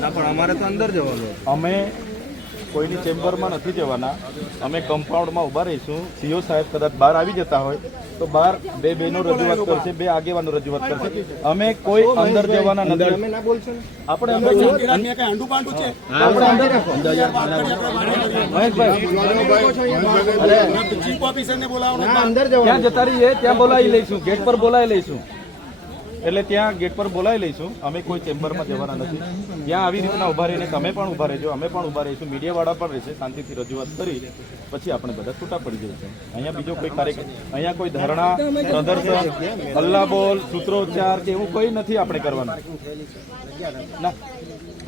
ના પણ અમારે તો અંદર જવાનું. અમે કોઈની ચેમ્બરમાં નથી જવાના. અમે કમ્પાઉન્ડમાં ઊભા રહીશું. સીઓ સાહેબ કદાચ બહાર આવી જતા હોય તો બહાર બે બેનો રજૂઆત કરશે બે આગેવાનો રજૂઆત કરશે. અમે કોઈ અંદર જવાના નથી. આપણે અંદર જતા રહીએ ત્યાં બોલાવી લઈશું. ગેટ પર બોલાવી લઈશું. એટલે ત્યાં ગેટ પર બોલાવી લઈશું. અમે કોઈ ચેમ્બરમાં જવાના નથી. ત્યાં આવી રીતના ઊભા રહીને તમે પણ ઊભા રહેજો, અમે પણ ઊભા રહીશું. મીડિયાવાળા પણ રહેશે, શાંતિથી રજૂઆત કરી, પછી આપણે બધા છૂટા પડી જઈશું. અહીંયા બીજો કોઈ કાર્યક્રમ અહીંયા કોઈ ધરણા, પ્રદર્શન અલ્લા બોલ સૂત્રોચ્ચાર કે એવું કોઈ નથી આપણે કરવાનું. ના,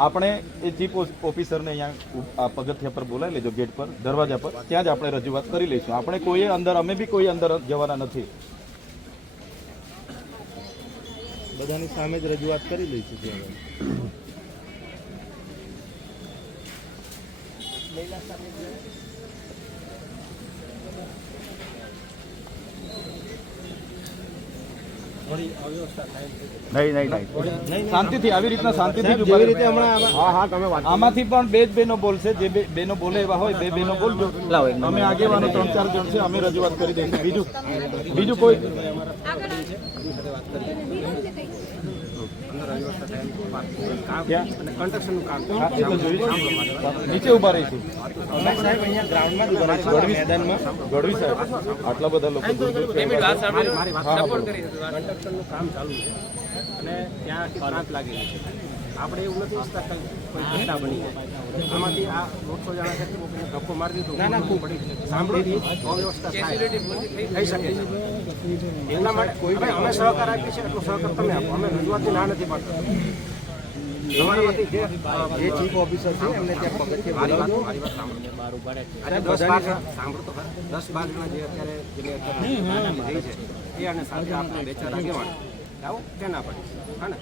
આપણે એ ચીફ ઓફિસરને અહીંયા પગથિયા પર બોલાવી લેજો ગેટ પર, દરવાજા પર. ત્યાં જ આપણે રજૂઆત કરી લઈશું. આપણે કોઈ અંદર અમે બી કોઈ અંદર જવાના નથી. બધાની સામે જ રજૂઆત કરી લઈશું ત્યાં નહીં નહીં નહીં. શાંતિથી આવી રીતના શાંતિથી જેવી રીતે હમણાં હા હા તમે વાત આમાંથી પણ બે જ બહેનો બોલશે જે બે બહેનો બોલે એવા હોય બે બહેનો બોલજો. અમે આગેવાનો ત્રણ ચાર જણ છે અમે રજૂઆત કરી દઈશું. બીજું બીજું કોઈ. નીચે ઊભા રહીશું. ગઢવી સાહેબ આટલા બધા લોકો બોલો. કન્સ્ટ્રક્શનનું કામ ચાલુ છે. અને ત્યાં લાગેલી છે. આપણે એવું નથી ઈચ્છતા કે કોઈ ઘટના બની જાય. આમાંથી આ દોઢસો જણા છે કોઈને ધક્કો મારી દીધો ના ના ખૂબ. પડી સાંભળી અવ્યવસ્થા થઈ શકે છે. માટે કોઈ અમે સહકાર આપીએ છીએ એટલો સહકાર તમે આપો. અમે રજૂઆતની ના નથી પાડતા. એ અને સાથે આપણે બે ચાર આગેવાન આવો કે ના પડી. હા ને?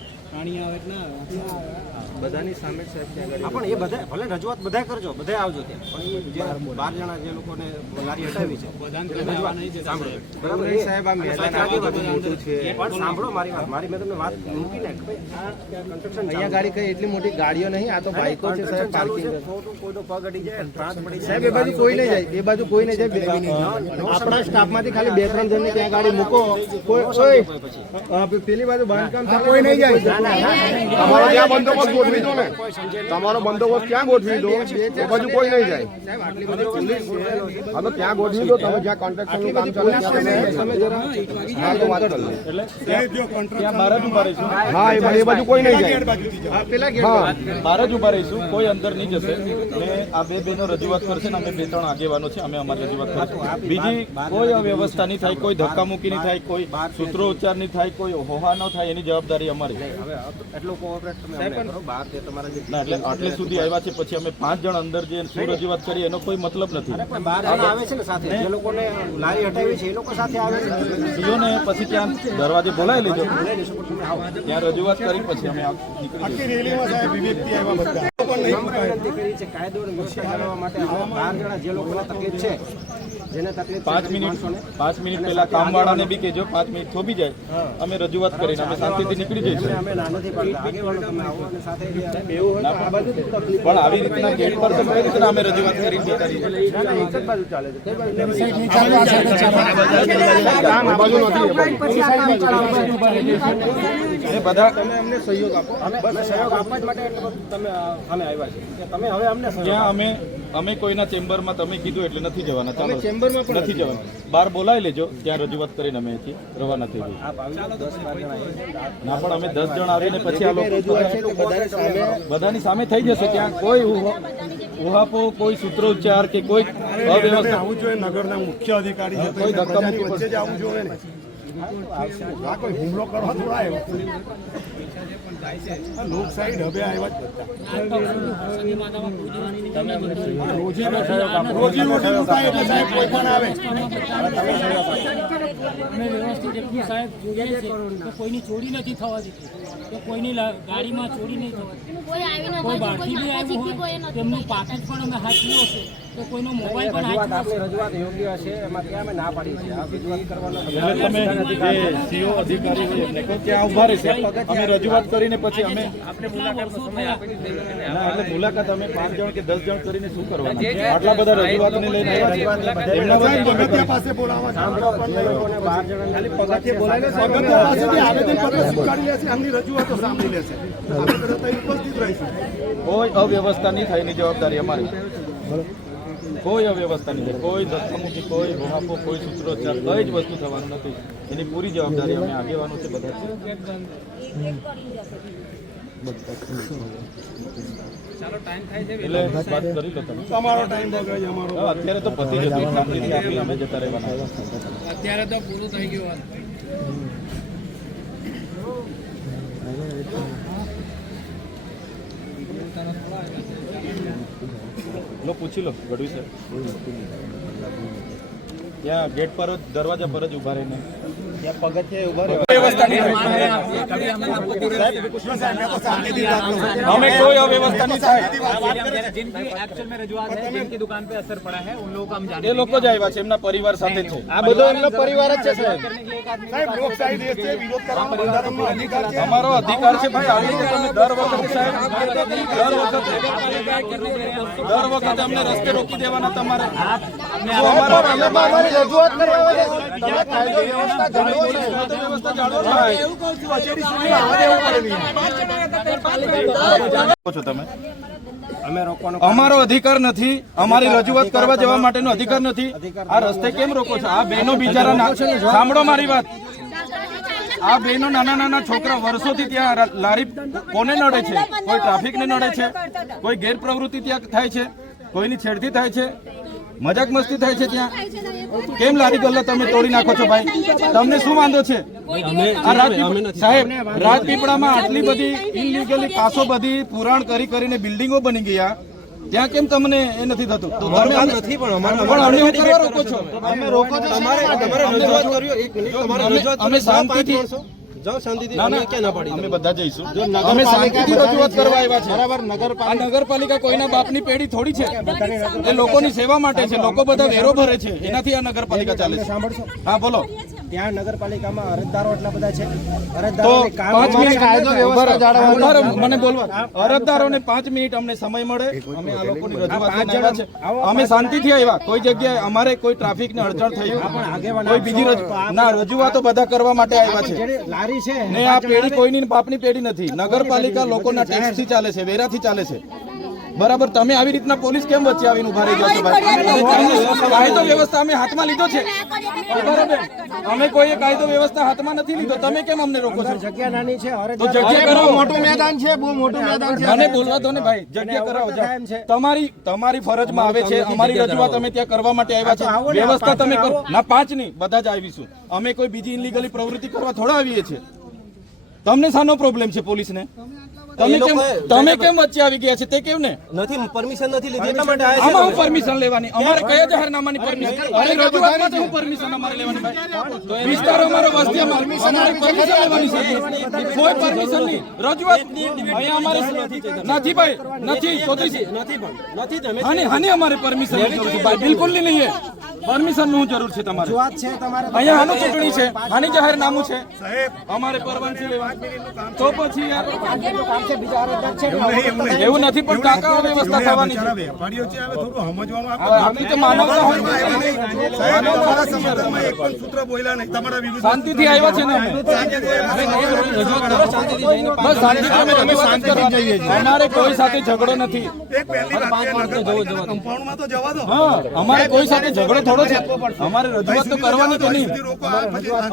બધાની સામે સાહેબ ત્યાં પણ એ બધા ભલે રજૂઆત બધા કરજો બધા આવજો ત્યાં. પણ એ જે બાર જણા જે લોકોને લારી હટાવી છે રજૂઆત સાંભળો. બરાબર એ સાહેબ આ મેદાન બધું મોટું છે. પણ સાંભળો મારી વાત મારી મેં તમને વાત મૂકી ને કે ભાઈ આ કન્સ્ટ્રક્શન અહીંયા ગાડી કઈ એટલી મોટી ગાડીઓ નહીં આ તો બાઈકો છે સાહેબ પાર્કિંગ કોઈનો પગ અડી જાય પાંચ પડી જાય સાહેબ એ બાજુ કોઈ નહીં જાય એ બાજુ કોઈ નહીં જાય. આપણા સ્ટાફમાંથી ખાલી બે ત્રણ જણને ત્યાં ગાડી મૂકો. કોઈ પેલી બાજુ બાંધકામ કોઈ નહીં જાય. તમારો ક્યાં બંદોબસ્ત ગોઠવી દો ને. તમારો બંદોબસ્ત ક્યાં ગોઠવી દો? એ બાજુ કોઈ નહીં જાય. હવે ત્યાં ગોઠવી દો તમે જ્યાં કોન્ટ્રાક્ટરનું કામ ચાલે હા તો વાત કરી હા એ બાજુ- એ બાજુ કોઈ નહીં જાય. હા પેલા બહાર જ ઊભા રહીશું કોઈ અંદર નહીં જશે. ને આ બે બહેનો રજૂઆત કરશે ને અમે બે ત્રણ આગેવાનો છે અમે અમારી રજૂઆત કરીશું. બીજી કોઈ અવ્યવસ્થા નહીં થાય કોઈ ધક્કામુક્કી નહીં થાય કોઈ સૂત્રો ઉચ્ચાર નહીં થાય કોઈ હોહા ન થાય એની જવાબદારી અમારી. હવે એટલો કોઓપરેટ તમે અમને કરો બહાર તે તમારા જે એટલે આટલે સુધી આવ્યા છે પછી અમે પાંચ જણ અંદર જે શું રજૂઆત કરી એનો કોઈ મતલબ નથી. બહાર આવે છે ને સાથે જે લોકોને લારી હટાવી છે એ લોકો સાથે આવે છે. સીઓને પછી ત્યાં દરવાજે બોલાવી લીધો. ત્યાં રજૂઆત કરી પછી અમે જઈશું નમ્ર વિનંતી કરી છે કાયદો અને વ્યવસ્થા જાળવવા માટે હવે બાર જણા જે લોકોને તકલીફ છે જેને તકલીફ પાંચ મિનિટ પાંચ મિનિટ પહેલા કામવાળાને બી કહેજો પાંચ મિનિટ થોભી જાય. અમે રજૂઆત કરીને અમે શાંતિથી નીકળી જઈશું. અમે ના નથી પાડતા આગેવાનો તમે આવો અને સાથે પણ આવી રીતના ગેટ પર તો કઈ રીતના અમે રજૂઆત કરી જતા રહીએ ના, ના, એક જ બાજુ ચાલે છે. બાજુ કામ આ બાજુ નથી. એ બાજુ. એ બધા તમે અમને સહયોગ આપો. અમે સહયોગ આપવા જ માટે તમે અમે આવ્યા છે. કે તમે હવે અમને ત્યાં અમે અમે કોઈના ચેમ્બરમાં તમે કીધું એટલે નથી જવાના. ચાલો. ચેમ્બરમાં પણ નથી જવાના. બહાર બોલાવી લેજો ત્યાં રજૂઆત કરીને અમે અહીંથી રવાના થઈ જઈએ. આવી. ના પણ અમે દસ જણ આવીને પછી આ લોકો બધાની સામે થઈ જશે ત્યાં. કોઈ ઉહા- ઉહાપો કોઈ સૂત્રોચ્ચાર કે કોઈ અવ્યવસ્થા. આવું જોઈએ નગરના મુખ્ય અધિકારી કોઈ ધક્કા મૂકી વચ્ચે જોઈએ ને. આ કોઈ હુમલો કરવા થોડા આવ્યો આ લોકશાહી ઢબે આવ્યા રોજી રોજી રોટી લૂંટાય એટલે સાહેબ કોઈ પણ આવે. અમે વ્યવસ્થિત એટલું સાહેબ જોઈએ છે કે કોઈની ચોરી નથી થવા દીધી કે કોઈની ગાડીમાં ચોરી નહીં થવા કોઈ આવીને કોઈ કોઈ બહારથી બી આવ્યું હોય નથી. તેમનું પાકેટ પણ અમે હાથવ્યો છે તો કોઈનો મોબાઈલ પણ રજૂઆત આપણી રજૂઆત યોગ્ય છે એમાં ત્યાં અમે ના પાડી છે? આ રજૂઆત કરવાનો તમે સીઓ અધિકારી હોય એમને કહો ત્યાં ઊભા રહેશે. અમે રજૂઆત કરીને પછી અમે ના એટલે મુલાકાત અમે પાંચ જણ કે દસ જણ કરીને શું કરવાના? આટલા બધા રજૂઆતને લઈને એમના બધા પાસે બોલાવવા સાંભળો પંદર લોકોને બાર જણાને પગથિયે બોલાવીને ભગત પાસેથી આવેદન પત્ર સ્વીકારી લેશે એમની રજૂઆતો સાંભળી લેશે. આપણે બધા ત્યાં ઉપસ્થિત રહીશું. કોઈ અવ્યવસ્થા નહીં થાય એની જવાબદારી અમારી. કોઈ અવ્યવસ્થા નહીં થાય. કોઈ કે કોઈ રોહાપો કોઈ સૂત્રોચ્ચાર કઈ જ વસ્તુ થવાનું નથી. એની પૂરી જવાબદારી અમે આગેવાનો છે બધા એટલે વાત કરી લો તમે. તમારો ટાઈમ બગડે છે અમારો. હા, અત્યારે તો પતી જતું અમે જતા રહેવાના. અત્યારે તો પૂરું થઈ ગયું લો પૂછી લો ગઢવી સર ત્યાં ગેટ પર જ દરવાજા પર જ ઊભા રહીને. ત્યાં પગથિયે ઊભા રહો અમે કોઈ અવ્યવસ્થા નહીં થાય એ લોકો જ આવ્યા છે એમના પરિવાર સાથે છે આ બધો એમનો પરિવાર જ છે સાહેબ સાહેબ લોકશાહી દેશ છે વિરોધ કરવાનો બંધારણનો અધિકાર છે અમારો અધિકાર છે ભાઈ આવી રીતે તમે દર વખતે સાહેબ દર વખતે દર વખતે અમને રસ્તે રોકી દેવાના તમારે જો અમારો અમે પણ અમારી રજૂઆત કરવા આવે છે. તમે કાયદો વ્યવસ્થા અમારો અધિકાર નથી, અમારી રજૂઆત કરવા જવા માટેનો અધિકાર નથી. આ રસ્તે કેમ રોકો છો? આ બહેનો બિચારા સાંભળો મારી વાત. આ બહેનો નાના નાના છોકરા વર્ષોથી ત્યાં લારી કોને નડે છે? કોઈ ટ્રાફિકને નડે છે? કોઈ ગેરપ્રવૃત્તિ ત્યાં થાય છે? કોઈની છેડતી થાય છે? મજાક મસ્તી થાય છે ત્યાં? કેમ લારી ગલ્લા તમે તોડી નાખો છો ભાઈ? તમને શું વાંધો છે? સાહેબ રાજપીપળામાં આટલી બધી ઇનલીગલી કાસો બધી પુરાણ કરી કરીને બિલ્ડિંગો બની ગયા. ત્યાં કેમ તમને એ નથી થતું? તો તમે નથી પણ કરવા રોકો છો? અમે રોકો છો તમારે અમે- અમે શાંતિથી જાઓ શાંતિથી. ના, ના, અમે બધા જઈશું. અમે શાંતિથી રજૂઆત કરવા આવ્યા છે. બરાબર નગર નગરપાલિકા કોઈના બાપની પેઢી થોડી છે. એ લોકોની સેવા માટે છે. લોકો બધા વેરો ભરે છે. એનાથી આ નગરપાલિકા ચાલે છે. સાંભળશો. હા બોલો. ત્યાં નગરપાલિકામાં અરજદારો એટલા બધા છે. અરજદારોને પાંચ મિનિટ મને બોલવા. અરજદારોને પાંચ અમને સમય મળે. અમે આ લોકોની રજૂઆત છે. અમે શાંતિથી આવ્યા. કોઈ જગ્યાએ અમારે કોઈ ટ્રાફિક ને અડચણ થયું કોઈ બીજી ના રજૂઆતો બધા કરવા માટે આવ્યા છે. લારી છે ને આ પેઢી કોઈની બાપની પેઢી નથી. નગરપાલિકા લોકોના ટેક્સથી ચાલે છે વેરાથી ચાલે છે. બરાબર તમે આવી રીતના પોલીસ કેમ વચ્ચે આવીને ઊભા રહી ભાઈ? કાયદો વ્યવસ્થા અમે હાથમાં લીધો છે. બરાબર. અમે કોઈ કાયદો વ્યવસ્થા હાથમાં નથી લીધો. તમે કેમ અમને રોકો છો? જગ્યા નાની છે તો જગ્યા કરો મોટું મેદાન છે બહુ મોટું મેદાન છે. મને બોલવા દો ને ભાઈ. જગ્યા કરાવો તમારી તમારી ફરજમાં આવે છે. અમારી રજૂઆત અમે ત્યાં કરવા માટે આવ્યા છે વ્યવસ્થા તમે કરો. ના પાંચ નહીં. બધા જ આવીશું. અમે કોઈ બીજી ઇલીગલી પ્રવૃત્તિ કરવા થોડા આવીએ છીએ. તમને શાનો પ્રોબ્લેમ છે પોલીસને? તમે કેમ તમે કેમ વચ્ચે આવી ગયા છે? તે કેમ ને નથી પરમિશન નથી લીધી. એટલા માટે આમાં હું પરમિશન લેવાની? અમારે કયા જાહેરનામાની પરમિશન અરે રજૂઆત હું પરમિશન અમારે લેવાની ભાઈ. વિસ્તાર અમારો વસ્તી અમારે પરમિશન લેવાની છે. કોઈ પરમિશન નહીં. રજૂઆત અહીંયા અમારે નથી ભાઈ. નથી ચોત્રીસ નથી તમે હાની હાની અમારે પરમિશન બિલકુલ નહીં પરમિશનનું જરૂર છે તમારે. રજૂઆત છે તમારે અહીંયા આનું ચૂંટણી છે. હાની જાહેરનામું છે. અમારે પરવાનગી લેવાની. તો પછી કામ છે બીજા અરજદાર છે એવું નથી પણ કાકા વ્યવસ્થા થવાની છે. વેપારીઓ છે હવે થોડું સમજવાનું હવે આપણી તો માનવતા હોય તમારા સમર્થનમાં એક પણ સૂત્ર બોલ્યા નહીં. તમારા વિરુદ્ધ શાંતિથી આવ્યા છે ને અમે. બસ શાંતિથી અમે શાંત જ કરવાની છે. અમારે કોઈ સાથે ઝઘડો નથી. એક પહેલી વાત કમ્પાઉન્ડમાં તો જવા દો. હા અમારે કોઈ સાથે ઝઘડો થોડો છે. અમારે રજૂઆત તો કરવાની તો નહીં.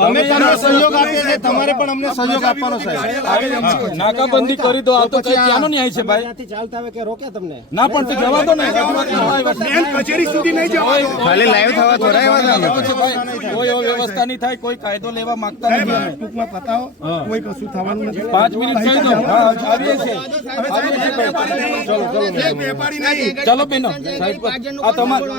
અમે તમને સહયોગ આપીએ છીએ. તમારે પણ અમને સહયોગ આપવાનો સાહેબ. નાકાબંધી કરી દો આ તો કઈ ક્યાંનો ન્યાય છે ભાઈ? ત્યાંથી ચાલતા આવે કે રોક્યા તમને? ના પણ તો જવા દો ને. છે. બેન કચેરી સુધી નહીં જવા દો. ખાલી લાઈવ થવા થોડા એવા કોઈ એવો વ્યવસ્થા નહીં થાય કોઈ કાયદો લેવા માંગતા નથી. અમે ટૂંકમાં પતાવો. કોઈ કશું થવાનું નથી. પાંચ મિનિટ થઈ દો. હા આવીએ છીએ. આવીએ ભાઈ. ચલો ચલો. વેપારી નહીં. ચલો બેનો. સાહેબ આ તમારી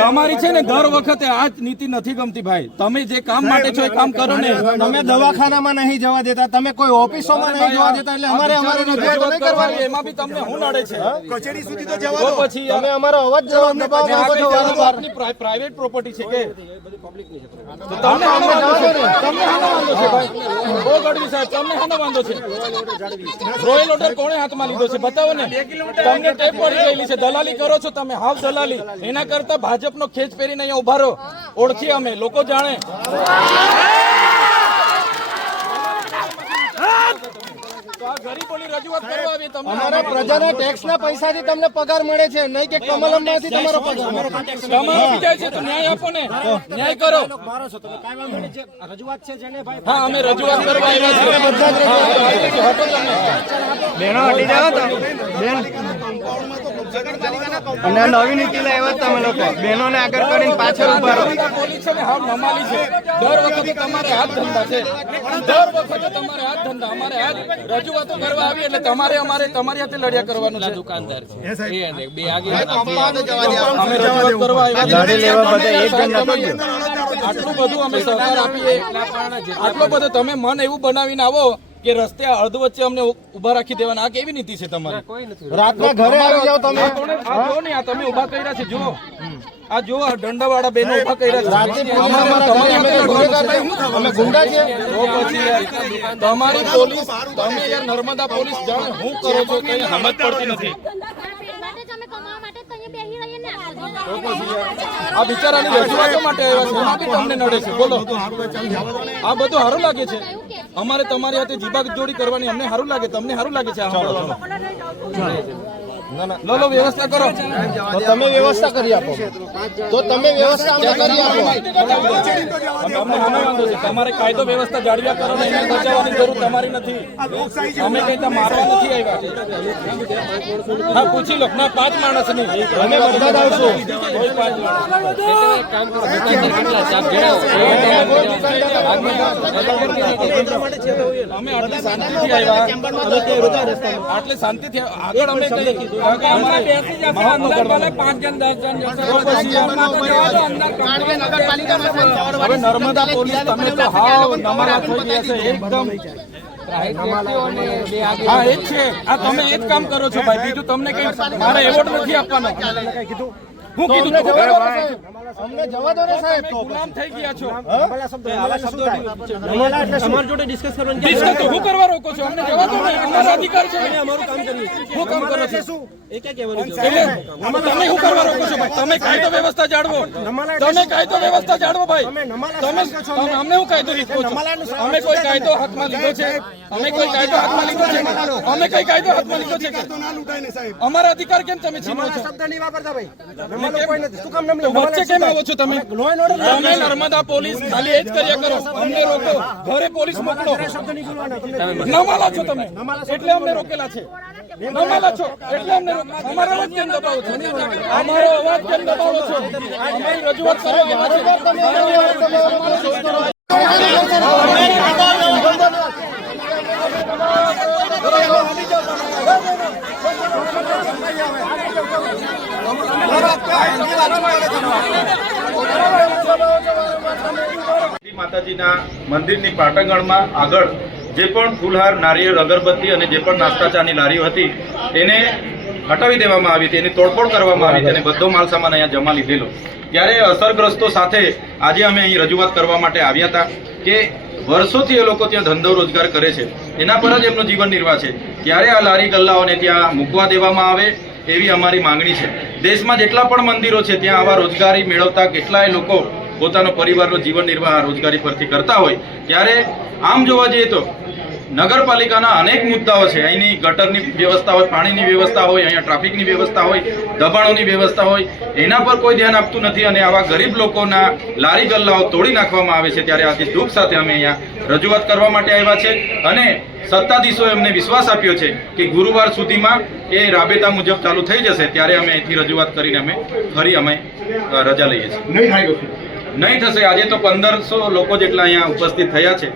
તમારી છે ને દર વખતે આ જ નીતિ નથી ગમતી ભાઈ. તમે જે કામ માટે છો એ કામ કરો ને. તમે દવાખાનામાં નહીં જવા દેતા તમે કોઈ ઓફિસોમાં નહીં જવા દેતા એટલે અમારે અમારી રજૂઆત નહીં કરવાની. એમાં બી તમને હું નડે છે. કચેરી સુધી તો જવા પછી અમે તમે અમારો અવાજ જવાબ દબાવો આ છો વારંવાર. આપની પ્રાઇવેટ પ્રોપર્ટી છે કે? તો તમને હાનો વાંધો છે. તમને હાનો વાંધો છે ભાઈ. બહુ ગડવી સાહેબ તમને હાનો વાંધો છે. રોયલ ઓર્ડર કોણે હાથમાં લીધો છે બતાવો ને? તમને ટેપ પડી ગયેલી છે દલાલી કરો છો તમે. હાવ દલાલી. એના કરતા ભાજપનો ખેંચ પહેરીને અહીંયા ઊભા રહો ઓળખીએ અમે લોકો જાણે અમારા પ્રજાના ટેક્સના પૈસાથી તમને પગાર મળે છે નહીં કે કમલમમાંથી તમારો પગાર તમારો છે તો ન્યાય આપો ને ન્યાય કરો રજૂઆત છે જેને ભાઈ હા અમે રજૂઆત કરવા આવ્યા છીએ હટો તમે અને નવી નીતિ લાવ્યા તમે લોકો. બહેનોને આગળ કરીને પાછળ ઊભા રહો. પોલીસ છે ને હા મમાલી છે. દર વખતે તમારે હાથ ધંધા છે. દર વખતે તમારે હાથ ધંધા. અમારે હાથ રજૂઆતો કરવા આવી એટલે તમારે અમારે તમારી હાથે લડ્યા કરવાનું છે. દુકાનદાર અમે રજૂઆત કરવા આવ્યા છીએ. આટલું બધું અમે સહકાર આપીએ. આટલો બધો તમે મન એવું બનાવીને આવો. કે રસ્તે અર્ધ વચ્ચે અમને ઊભા રાખી દેવાના. આ કેવી નીતિ છે તમારી? રાતના ઘરે આવી જાવ તમે. આ કોણે- ને આ તમે ઊભા કર્યા છે જુઓ. આ જુઓ આ દંડાવાળા બેનો ઊભા કર્યા છે. રાતે અમે ગુંડા છે તો પછી તમારી પોલીસ તમે યાર નર્મદા પોલીસ જાણે હું કરો છો કઈ સમજ પડતી નથી માટે જ અમે કમાવા માટે જ તો અહીંયા બેસી રહીએ ને આખો દિવસ. આ બિચારાની રજૂઆતો માટે આવ્યા છે. તમને નડે છે. બોલો. આ બધું સારું લાગે છે. અમારે તમારી હાથે જીબાગ જોડી કરવાની અમને સારું લાગે તમને સારું લાગે છે? લો લો વ્યવસ્થા કરો. તો તમે વ્યવસ્થા કરી આપો. તો તમે વ્યવસ્થા અમને કરી આપો. તમારે કાયદો વ્યવસ્થા જાળવ્યા કરો ને એને બચાવવાની જરૂર તમારી નથી. અમે કઈ ત્યાં મારવા નથી આવ્યા. હા પૂછી લો. ના પાંચ માણસની અમે બધા આવશું. કોઈ પાંચ માણસ અમે આટલી શાંતિથી આવ્યા. આટલી શાંતિથી આગળ અમે કઈ નર્મદા પોલીસ તમે તો હાવ નમરા થઈ ગયા છે એકદમ. હા એ જ છે. આ તમે એ જ કામ કરો છો ભાઈ. બીજું તમને કઈ મારે એવોર્ડ નથી આપવાનો. હું કીધું તું. અમને જવા દો ને સાહેબ. તો ગુલામ થઈ ગયા છો. તમારી જોડે ડિસ્કસ કરવાનું ડિસ્કસ તો હું કરવા રોકો છો? અમને જવા દો ને. અમારો અધિકાર છે. અમારું કામ કરીએ હું કામ કરો છો શું? એ કે કહેવાનું છે? એટલે તમે શું કરવા રોકો છો ભાઈ? તમે કાયદો વ્યવસ્થા જાળવો. તમે કાયદો વ્યવસ્થા જાળવો ભાઈ. તમે તમે- અમને હું કાયદો લીધો છો? અમે કોઈ કાયદો હાથમાં લીધો છે? અમે કોઈ કાયદો હાથમાં લીધો છે? અમે કઈ કાયદો હાથમાં લીધો છે? અમારા અધિકાર કેમ તમે છીનો છો? શબ્દ નહીં વાપરતા ભાઈ. તમે કેમ- તો વચ્ચે કેમ આવો છો તમે? તમે નર્મદા પોલીસ ખાલી એ જ કર્યા કરો. અમને રોકો. ઘરે પોલીસ મોકલો. નમાલા છો તમે? એટલે અમને રોકેલા છે. નમાલા છો. એટલે અમને અમારો અવાજ કેમ દબાવો છો? અમારો અવાજ કેમ દબાવો છો? અમારી રજૂઆત કરવા આવ્યા છે માતાજીના મંદિરની પાટણગણમાં આગળ જે પણ ફૂલહાર, નારિયેળ, અગરબત્તી અને જે પણ નાસ્તા ચાની લારીઓ હતી એને હટાવી દેવામાં આવી હતી, એની તોડફોડ કરવામાં આવી હતી અને બધો માલ સામાન અહીંયા જમા લીધેલો. ત્યારે અસરગ્રસ્તો સાથે આજે અમે અહીં રજૂઆત કરવા માટે આવ્યા હતા કે વર્ષોથી એ લોકો ત્યાં ધંધો રોજગાર કરે છે. એના પર જ એમનો જીવન નિર્વાહ છે. ત્યારે આ લારી ગલ્લાઓને ત્યાં મૂકવા દેવામાં આવે એવી અમારી માંગણી છે. દેશમાં જેટલા પણ મંદિરો છે, ત્યાં આવા રોજગારી મેળવતા કેટલાય લોકો પોતાનો પરિવારનો જીવન નિર્વાહ રોજગારી પરથી કરતા હોય. ત્યારે આમ જોવા જઈએ તો નગરપાલિકાના અનેક મુદ્દાઓ છે. અહીંની ગટરની વ્યવસ્થા હોય પાણીની વ્યવસ્થા હોય અહીંયા ટ્રાફિકની વ્યવસ્થા હોય દબાણોની વ્યવસ્થા હોય એના પર કોઈ ધ્યાન આપતું નથી અને આવા ગરીબ લોકોના લારી ગલ્લાઓ તોડી નાખવામાં આવે છે ત્યારે આજે દુઃખ સાથે અમે અહીંયા રજૂઆત કરવા માટે આવ્યા છે અને સત્તાધીશોએ અમને વિશ્વાસ આપ્યો છે કે ગુરુવાર સુધીમાં એ રાબેતા મુજબ ચાલુ થઈ જશે ત્યારે અમે અહીંથી રજૂઆત કરીને અમે ફરી અમે રજા લઈએ છીએ. નહીં થશે. આજે તો પંદરસો લોકો જેટલા અહીંયા ઉપસ્થિત થયા છે.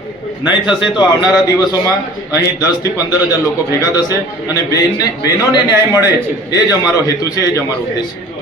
નહીં થશે તો આવનારા દિવસોમાં અહીં દસથી પંદર હજાર લોકો ભેગા થશે અને બેનને બહેનોને ન્યાય મળે. એ જ અમારો હેતુ છે, એ જ અમારો ઉદ્દેશ છે.